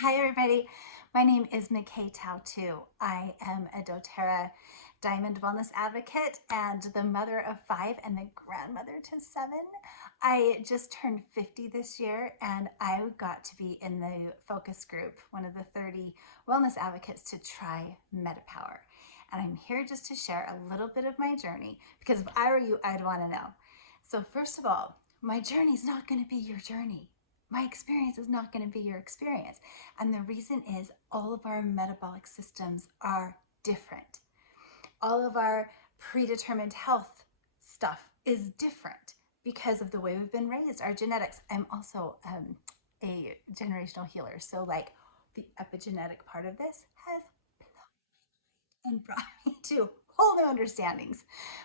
Hi, everybody. My name is McKay Tao too. I am a doTERRA Diamond Wellness Advocate and the mother of 5 and the grandmother to 7. I just turned 50 this year and I got to be in the focus group, one of the 30 wellness advocates to try MetaPWR. And I'm here just to share a little bit of my journey because if I were you, I'd want to know. So, first of all, my journey is not going to be your journey. My experience is not going to be your experience. And the reason is all of our metabolic systems are different. All of our predetermined health stuff is different because of the way we've been raised, our genetics. I'm also a generational healer. So, like, the epigenetic part of this has and brought me to whole new understandings.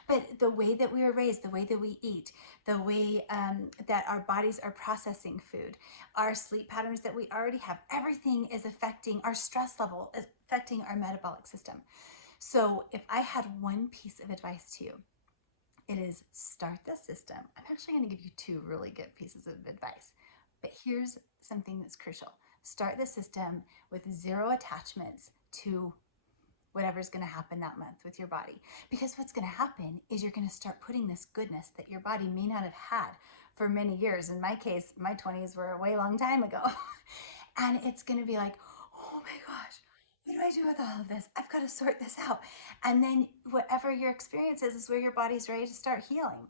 But the way that we are raised, the way that we eat, the way that our bodies are processing food, our sleep patterns that we already have, everything is affecting our stress level, is affecting our metabolic system. So if I had one piece of advice to you, it is start the system. I'm actually going to give you two really good pieces of advice. But here's something that's crucial. Start the system with zero attachments to whatever's going to happen that month with your body. Because what's going to happen is you're going to start putting this goodness that your body may not have had for many years. In my case, my 20s were a way long time ago. And it's going to be like, oh my gosh, what do I do with all of this? I've got to sort this out. And then whatever your experience is where your body's ready to start healing.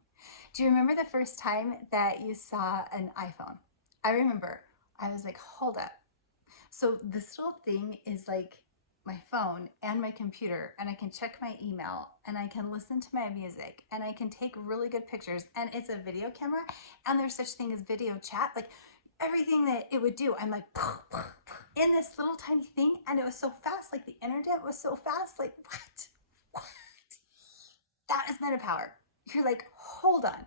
Do you remember the first time that you saw an iPhone? I remember. I was like, hold up. So this little thing is like my phone and my computer, and I can check my email and I can listen to my music and I can take really good pictures, and it's a video camera, and there's such thing as video chat. Like everything that it would do, I'm like in this little tiny thing, and it was so fast. Like the internet was so fast. Like what? That is MetaPWR. You're like, hold on.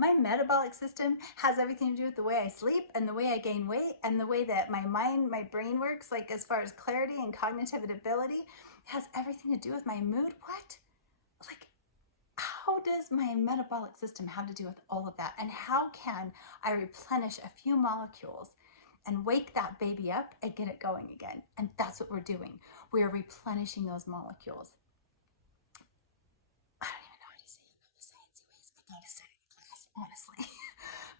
My metabolic system has everything to do with the way I sleep and the way I gain weight and the way that my mind, my brain works, like as far as clarity and cognitive ability. It has everything to do with my mood. What? Like, how does my metabolic system have to do with all of that? And how can I replenish a few molecules and wake that baby up and get it going again? And that's what we're doing. We're replenishing those molecules. I don't even know how to say it in the sciencey ways. I gotta say it in class, honestly.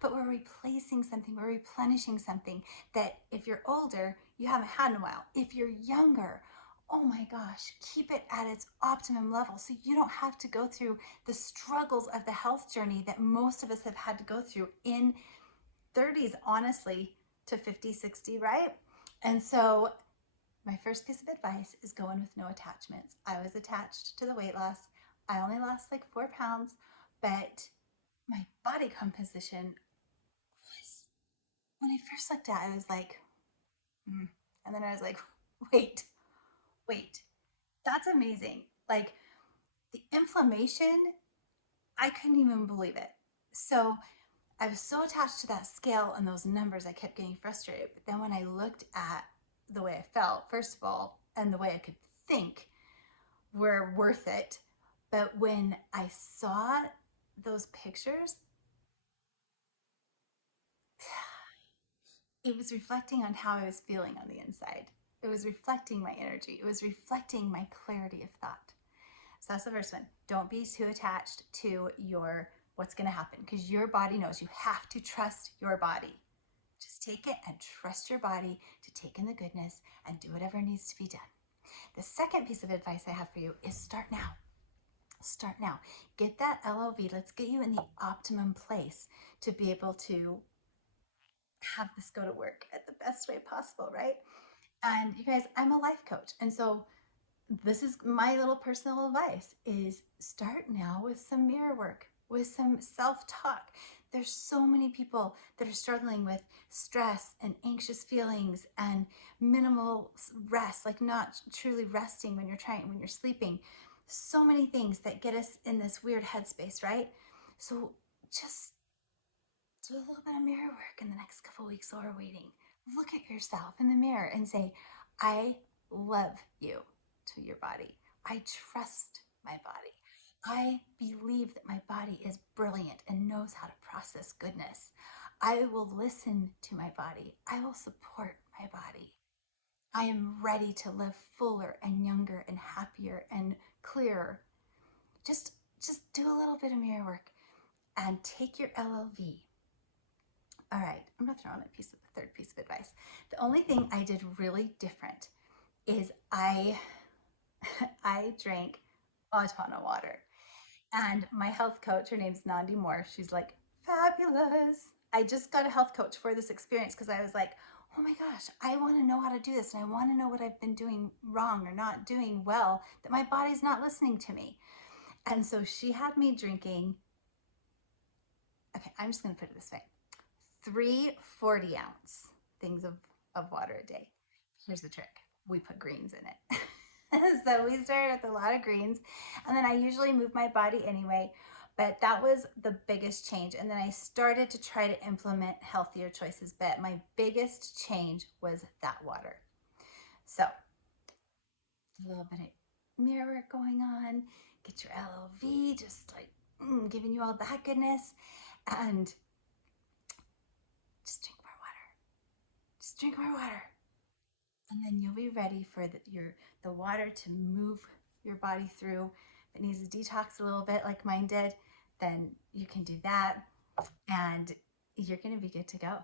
But we're replacing something, we're replenishing something that if you're older, you haven't had in a while. If you're younger, oh my gosh, keep it at its optimum level so you don't have to go through the struggles of the health journey that most of us have had to go through in 30s, honestly, to 50, 60, right? And so my first piece of advice is go in with no attachments. I was attached to the weight loss. I only lost like 4 pounds, but my body composition was, when I first looked at it, I was like, mm. And then I was like, wait, wait, that's amazing. Like the inflammation, I couldn't even believe it. So I was so attached to that scale and those numbers, I kept getting frustrated. But then when I looked at the way I felt, first of all, and the way I could think, were worth it. But when I saw those pictures, it was reflecting on how I was feeling on the inside. It was reflecting my energy. It was reflecting my clarity of thought. So that's the first one. Don't be too attached to your what's going to happen because your body knows. You have to trust your body. Just take it and trust your body to take in the goodness and do whatever needs to be done. The second piece of advice I have for you is start now. Start now. Get that LOV. Let's get you in the optimum place to be able to have this go to work at the best way possible, right? And you guys, I'm a life coach. And so this is my little personal advice is start now with some mirror work, with some self-talk. There's so many people that are struggling with stress and anxious feelings and minimal rest, like not truly resting when you're sleeping. So many things that get us in this weird headspace, right? So just do a little bit of mirror work in the next couple of weeks while we're waiting. Look at yourself in the mirror and say, I love you to your body. I trust my body. I believe that my body is brilliant and knows how to process goodness. I will listen to my body. I will support my body. I am ready to live fuller and younger and happier and clearer. Just just do a little bit of mirror work and take your LLV. All right, I'm gonna throw in the third piece of advice. The only thing I did really different is I drank a ton of water. And my health coach, her name's Nandi Moore, she's like, fabulous. I just got a health coach for this experience because I was like, oh my gosh, I want to know how to do this. And I want to know what I've been doing wrong or not doing well, that my body's not listening to me. And so she had me drinking, okay, I'm just going to put it this way, 3 40-ounce things of water a day. Here's the trick, we put greens in it. So we started with a lot of greens, and then I usually move my body anyway, but that was the biggest change. And then I started to try to implement healthier choices, but my biggest change was that water. So a little bit of mirror work going on, get your LLV, just like giving you all that goodness, and just drink more water. Just drink more water. And then you'll be ready for the water to move your body through. If it needs to detox a little bit like mine did, then you can do that, and you're going to be good to go.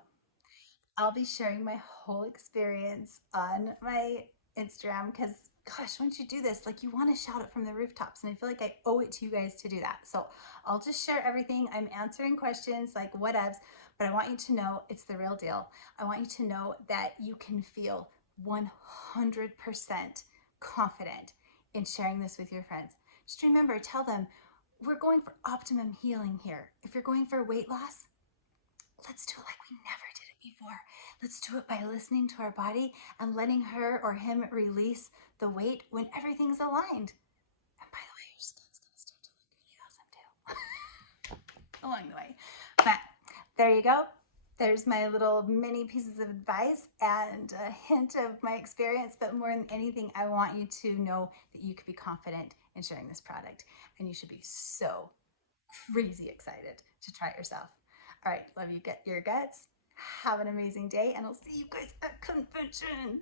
I'll be sharing my whole experience on my Instagram because, gosh, once you do this, like, you want to shout it from the rooftops. And I feel like I owe it to you guys to do that. So I'll just share everything. I'm answering questions like whatevs, but I want you to know it's the real deal. I want you to know that you can feel 100% confident in sharing this with your friends. Just remember, tell them we're going for optimum healing here. If you're going for weight loss, let's do it like we never did it before. Let's do it by listening to our body and letting her or him release the weight when everything's aligned. And by the way, your skin's gonna start to look really awesome too along the way. But there you go. There's my little mini pieces of advice and a hint of my experience, but more than anything, I want you to know that you could be confident in sharing this product, and you should be so crazy excited to try it yourself. All right, love you, get your guts. Have an amazing day, and I'll see you guys at convention.